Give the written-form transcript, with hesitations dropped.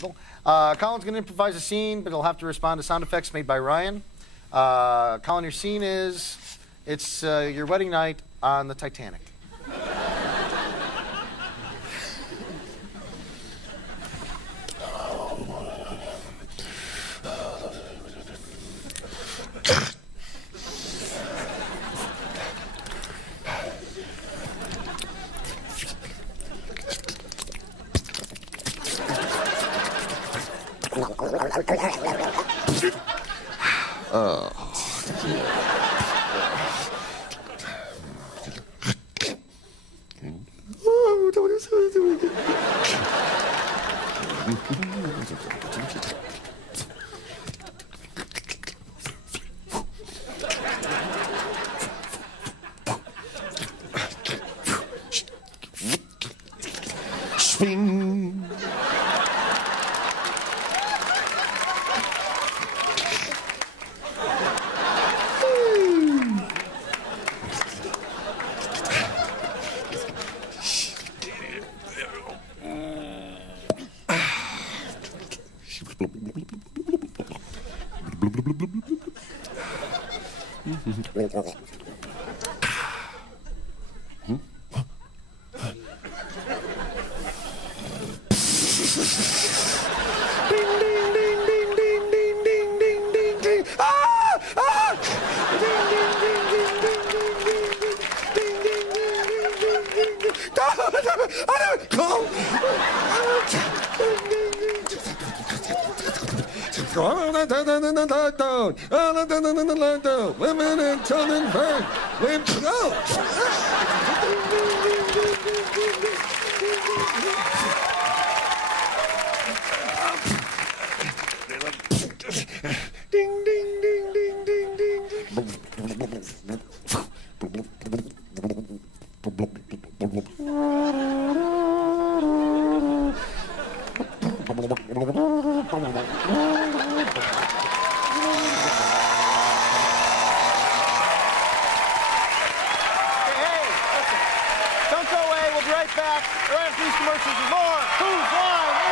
Colin's going to improvise a scene, but he'll have to respond to sound effects made by Ryan. Colin, your scene is, it's your wedding night on the Titanic. Oh. Swing. Women and children first. Women go. Ding ding ding ding ding ding. Don't go away. We'll be right back. Right after these commercials with more Who's Line?